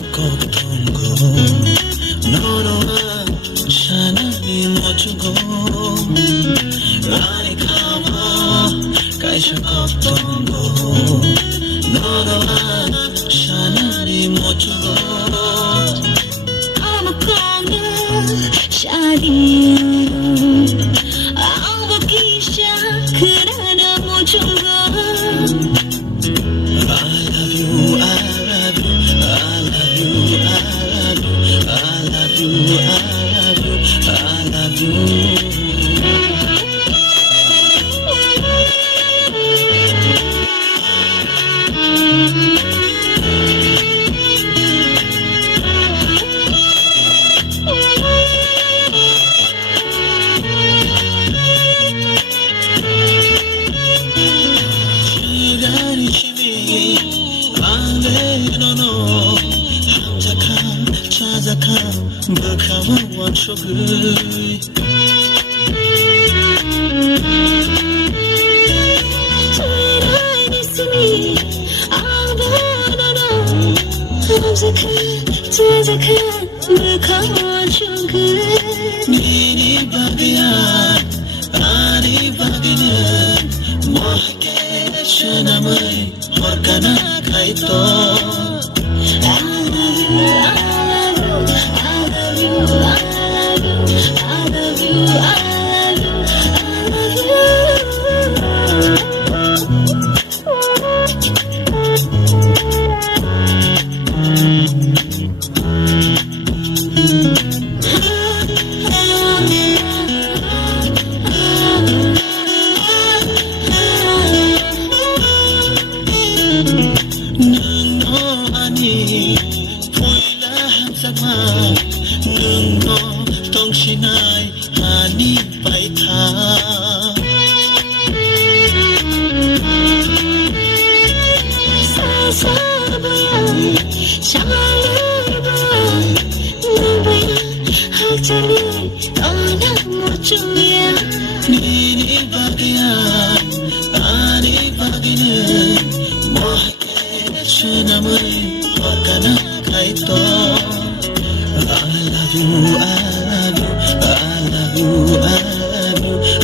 꺾던 거 너로와 샤나니 멋지고 아니 가봐 가이샤 꺾던 거 너로와 샤나니 멋지고 I'm a corner शादी अब किशा कराना मुझको I love you, I love you, I love you, I love you, I love you, I love you, I love you. Bakawan shogui Taranisimi Abanono Hamzakan Bakawan shogui Nini bagyan Ani bagyan Mohke shanamai Horkana kaito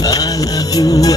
I love you,